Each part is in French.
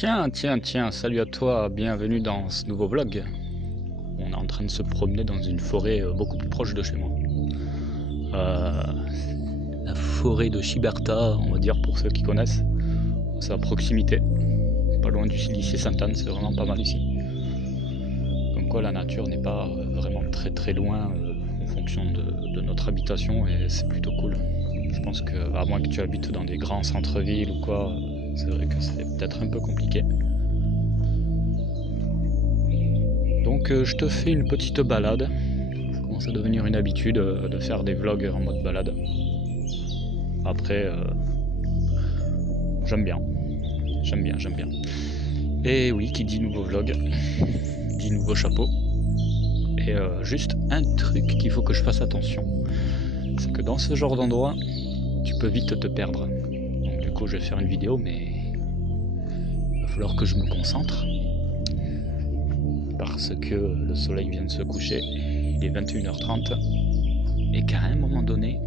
Tiens, salut à toi, bienvenue dans ce nouveau vlog. On est en train de se promener dans une forêt beaucoup plus proche de chez moi. Euh, la forêt de Chiberta, on va dire pour ceux qui connaissent. C'est à proximité, pas loin du lycée Sainte-Anne, c'est vraiment pas mal ici. Comme quoi la nature n'est pas vraiment très loin en fonction de notre habitation et c'est plutôt cool. Je pense que, à moins que tu habites dans des grands centres-villes ou quoi, c'est vrai que c'est peut-être un peu compliqué. Donc je te fais une petite balade. Ça commence à devenir une habitude de faire des vlogs en mode balade. Après, j'aime bien. Et oui, qui dit nouveau vlog, dit nouveau chapeau. Et juste un truc qu'il faut que je fasse attention, c'est que dans ce genre d'endroit, tu peux vite te perdre. Donc du coup, je vais faire une vidéo, mais il va falloir que je me concentre. Parce que le soleil vient de se coucher, il est 21h30, et qu'à un moment donné,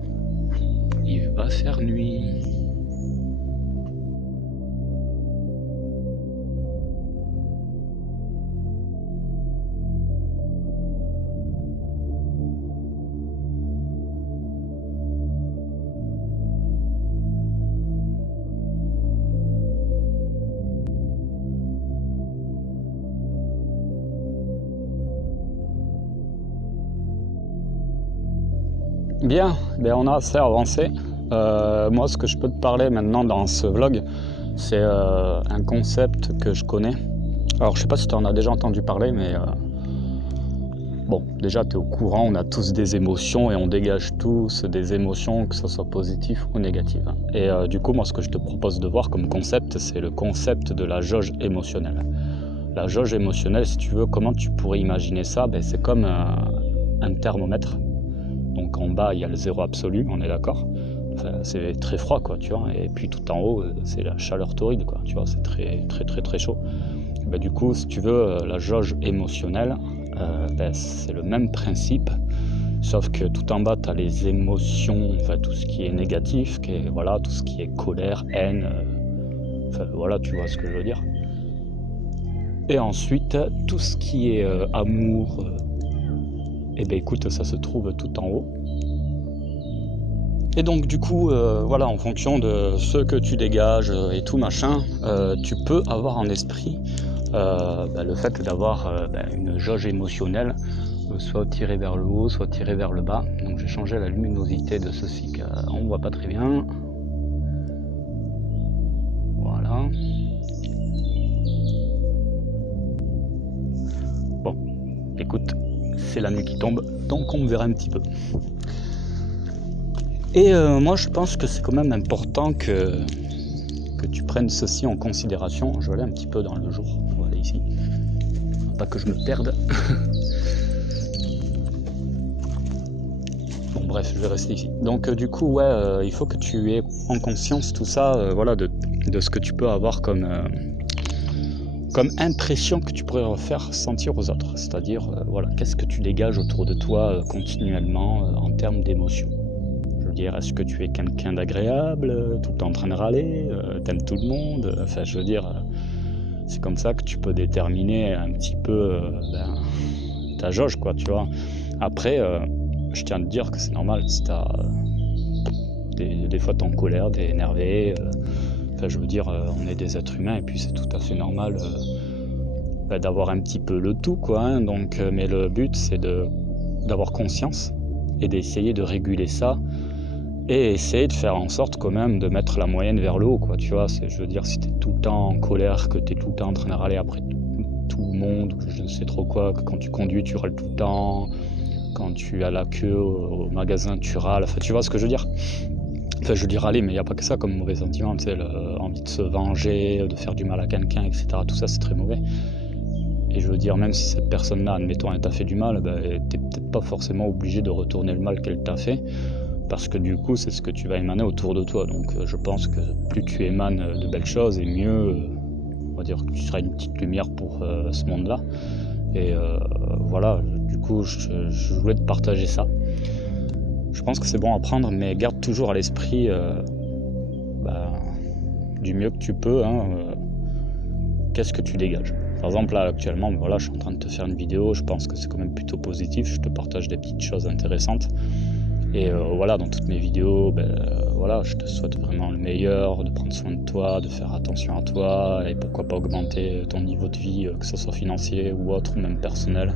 il va faire nuit. Bien, on a assez avancé. Moi, ce que je peux te parler maintenant dans ce vlog, c'est un concept que je connais. Alors, je sais pas si tu en as déjà entendu parler, mais bon, déjà, tu es au courant, on a tous des émotions et on dégage tous des émotions, que ce soit positif ou négatif. Et du coup, moi, ce que je te propose de voir comme concept, c'est le concept de la jauge émotionnelle. La jauge émotionnelle, si tu veux, comment tu pourrais imaginer ça? C'est comme un thermomètre. Donc en bas, il y a le zéro absolu, on est d'accord. Enfin, c'est très froid, quoi, tu vois. Et puis tout en haut, c'est la chaleur torride, quoi. Tu vois, c'est très chaud. Du coup, si tu veux, la jauge émotionnelle, c'est le même principe, sauf que tout en bas, tu as les émotions, enfin tout ce qui est négatif, voilà, tout ce qui est colère, haine, enfin voilà, tu vois ce que je veux dire. Et ensuite, tout ce qui est amour, écoute, ça se trouve tout en haut. Et donc du coup, voilà, en fonction de ce que tu dégages et tout machin, tu peux avoir en esprit le fait d'avoir une jauge émotionnelle, soit tirée vers le haut, soit tirée vers le bas. Donc j'ai changé la luminosité de ceci, on ne voit pas très bien. Voilà. Bon, écoute, c'est la nuit qui tombe, donc on me verra un petit peu. Et moi je pense que c'est quand même important que tu prennes ceci en considération. Je vais aller un petit peu dans le jour, on va aller ici, pas que je me perde. Bon bref, je vais rester ici. Donc du coup il faut que tu aies en conscience tout ça, voilà, de ce que tu peux avoir comme impression que tu pourrais faire sentir aux autres. C'est-à-dire, voilà, qu'est-ce que tu dégages autour de toi continuellement en termes d'émotions. Je veux dire, est-ce que tu es quelqu'un d'agréable, tout le temps en train de râler, t'aimes tout le monde? Enfin, je veux dire, c'est comme ça que tu peux déterminer un petit peu ta jauge, quoi, tu vois. Après, je tiens à te dire que c'est normal si t'as des fois t'es en colère, t'es énervé. Enfin, je veux dire, on est des êtres humains et puis c'est tout à fait normal d'avoir un petit peu le tout, quoi. Hein. Donc, mais le but, c'est d'avoir conscience et d'essayer de réguler ça et essayer de faire en sorte quand même de mettre la moyenne vers le haut, quoi. Tu vois, je veux dire, si t'es tout le temps en colère, que t'es tout le temps en train de râler après tout le monde, que je ne sais trop quoi, que quand tu conduis, tu râles tout le temps, quand tu as la queue au magasin, tu râles. Enfin, tu vois ce que je veux dire? Enfin, je dis râler, mais il n'y a pas que ça comme mauvais sentiment, tu sais, l'envie de se venger, de faire du mal à quelqu'un, etc. Tout ça, c'est très mauvais. Et je veux dire, même si cette personne-là, admettons, elle t'a fait du mal, t'es peut-être pas forcément obligé de retourner le mal qu'elle t'a fait, parce que du coup, c'est ce que tu vas émaner autour de toi. Donc, je pense que plus tu émanes de belles choses, et mieux, on va dire que tu seras une petite lumière pour ce monde-là. Et voilà, du coup, je voulais te partager ça. Je pense que c'est bon à prendre, mais garde toujours à l'esprit du mieux que tu peux, qu'est-ce que tu dégages? Par exemple, là, actuellement, voilà, je suis en train de te faire une vidéo, je pense que c'est quand même plutôt positif, je te partage des petites choses intéressantes. Et voilà, dans toutes mes vidéos, voilà, je te souhaite vraiment le meilleur, de prendre soin de toi, de faire attention à toi, et pourquoi pas augmenter ton niveau de vie, que ce soit financier ou autre, ou même personnel.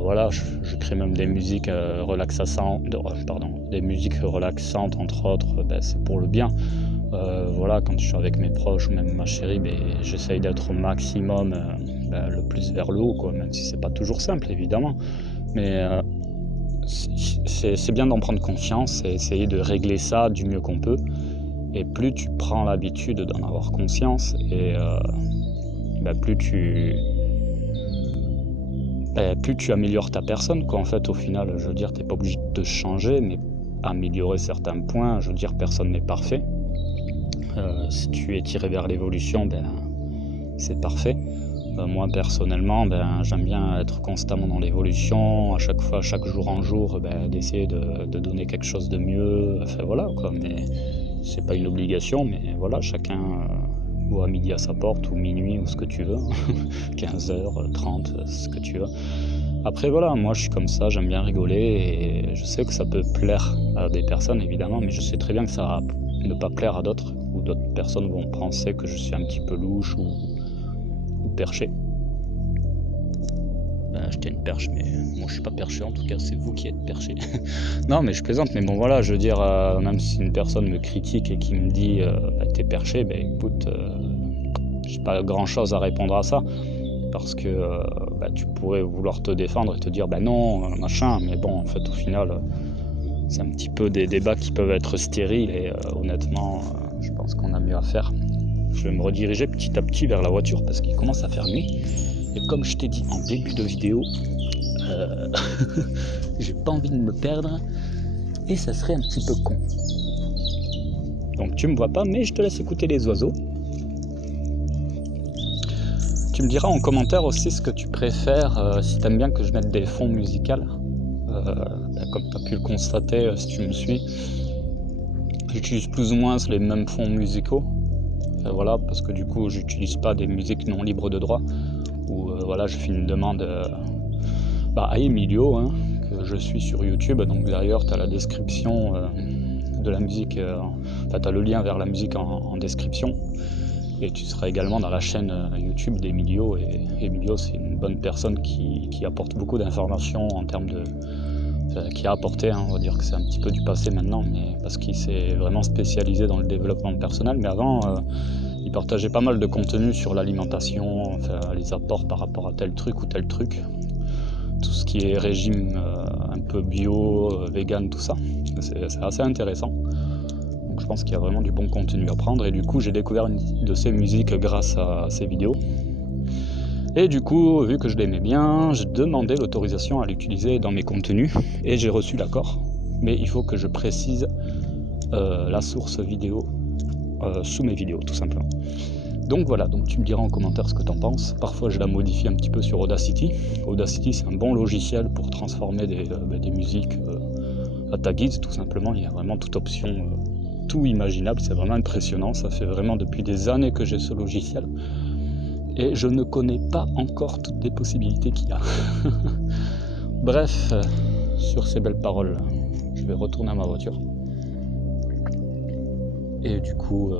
Voilà, je crée même des musiques des musiques relaxantes, entre autres, c'est pour le bien. Voilà, quand je suis avec mes proches ou même ma chérie, j'essaye d'être au maximum le plus vers le haut, quoi, même si c'est pas toujours simple, évidemment. Mais c'est bien d'en prendre conscience et essayer de régler ça du mieux qu'on peut. Et plus tu prends l'habitude d'en avoir conscience, et plus tu améliores ta personne, quoi. En fait, au final, je veux dire, t'es pas obligé de changer, mais améliorer certains points. Je veux dire, personne n'est parfait. Si tu es tiré vers l'évolution, c'est parfait. Moi personnellement, j'aime bien être constamment dans l'évolution, à chaque fois, chaque jour en jour, d'essayer de donner quelque chose de mieux. Enfin voilà, quoi. Mais c'est pas une obligation, mais voilà, chacun ou à midi à sa porte, ou minuit, ou ce que tu veux, 15h30, ce que tu veux. Après voilà, moi je suis comme ça, j'aime bien rigoler, et je sais que ça peut plaire à des personnes évidemment, mais je sais très bien que ça va ne pas plaire à d'autres, ou d'autres personnes vont penser que je suis un petit peu louche ou perché. Je tiens une perche, mais moi je suis pas perché, en tout cas c'est vous qui êtes perché. Non mais je plaisante, mais bon voilà, je veux dire, même si une personne me critique et qui me dit t'es perché, écoute, j'ai pas grand chose à répondre à ça, parce que tu pourrais vouloir te défendre et te dire non, machin, mais bon, en fait au final c'est un petit peu des débats qui peuvent être stériles, et honnêtement je pense qu'on a mieux à faire. Je vais me rediriger petit à petit vers la voiture parce qu'il commence à faire nuit. Et comme je t'ai dit en début de vidéo, j'ai pas envie de me perdre et ça serait un petit peu con. Donc tu me vois pas, mais je te laisse écouter les oiseaux. Tu me diras en commentaire aussi ce que tu préfères, si t'aimes bien que je mette des fonds musicaux. Comme tu as pu le constater si tu me suis, j'utilise plus ou moins les mêmes fonds musicaux. Voilà, parce que du coup j'utilise pas des musiques non libres de droit, où voilà, je fais une demande à Emilio, que je suis sur YouTube. Donc d'ailleurs tu as la description de la musique, tu as le lien vers la musique en description, et tu seras également dans la chaîne YouTube d'Emilio. Et Emilio, c'est une bonne personne qui apporte beaucoup d'informations en termes de qui a apporté, on va dire que c'est un petit peu du passé maintenant, mais parce qu'il s'est vraiment spécialisé dans le développement personnel. Mais avant, il partageait pas mal de contenu sur l'alimentation, enfin, les apports par rapport à tel truc ou tel truc, tout ce qui est régime un peu bio, vegan, tout ça. C'est assez intéressant. Donc je pense qu'il y a vraiment du bon contenu à prendre, et du coup j'ai découvert une de ses musiques grâce à ses vidéos. Et du coup, vu que je l'aimais bien, j'ai demandé l'autorisation à l'utiliser dans mes contenus, et j'ai reçu l'accord. Mais il faut que je précise la source vidéo sous mes vidéos, tout simplement. Donc voilà, donc tu me diras en commentaire ce que tu en penses. Parfois je la modifie un petit peu sur Audacity. Audacity, c'est un bon logiciel pour transformer des musiques à ta guise, tout simplement. Il y a vraiment toute option, tout imaginable. C'est vraiment impressionnant. Ça fait vraiment depuis des années que j'ai ce logiciel. Et je ne connais pas encore toutes les possibilités qu'il y a. Bref, sur ces belles paroles, je vais retourner à ma voiture. Et du coup,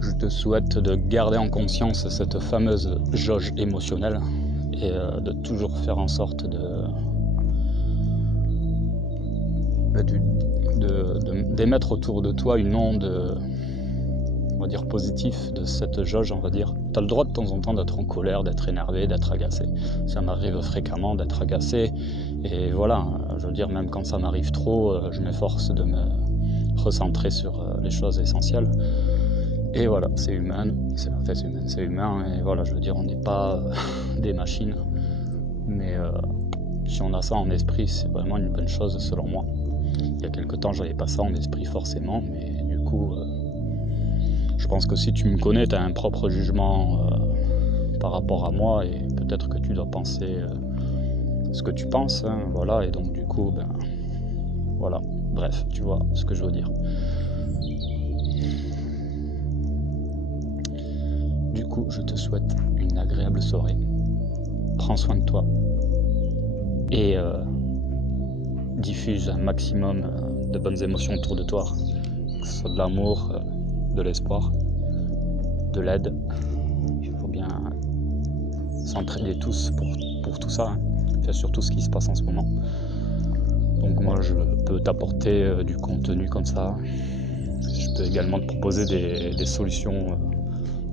je te souhaite de garder en conscience cette fameuse jauge émotionnelle, et de toujours faire en sorte d'émettre autour de toi une onde, on va dire positif, de cette jauge, on va dire. Tu as le droit de temps en temps d'être en colère, d'être énervé, d'être agacé. Ça m'arrive fréquemment d'être agacé, et voilà, je veux dire, même quand ça m'arrive trop, je m'efforce de me recentrer sur les choses essentielles. Et voilà, c'est humain, c'est humain, et voilà, je veux dire, on n'est pas des machines, mais si on a ça en esprit, c'est vraiment une bonne chose selon moi. Il y a quelque temps, j'avais pas ça en esprit forcément, mais du coup, je pense que si tu me connais, tu as un propre jugement par rapport à moi, et peut-être que tu dois penser ce que tu penses, voilà, et donc du coup, voilà, bref, tu vois ce que je veux dire. Du coup, je te souhaite une agréable soirée. Prends soin de toi et diffuse un maximum de bonnes émotions autour de toi, que ce soit de l'amour, de l'espoir, de l'aide. Il faut bien s'entraider tous pour tout ça, hein. Enfin, surtout ce qui se passe en ce moment. Donc moi je peux t'apporter du contenu comme ça. Je peux également te proposer des solutions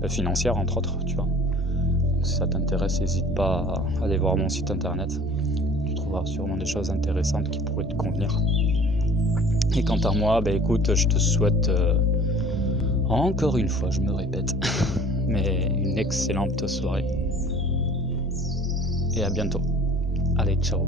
financières entre autres, tu vois. Donc, si ça t'intéresse, n'hésite pas à aller voir mon site internet. Tu trouveras sûrement des choses intéressantes qui pourraient te convenir. Et quant à moi, écoute, je te souhaite encore une fois, je me répète, mais une excellente soirée. Et à bientôt. Allez, ciao.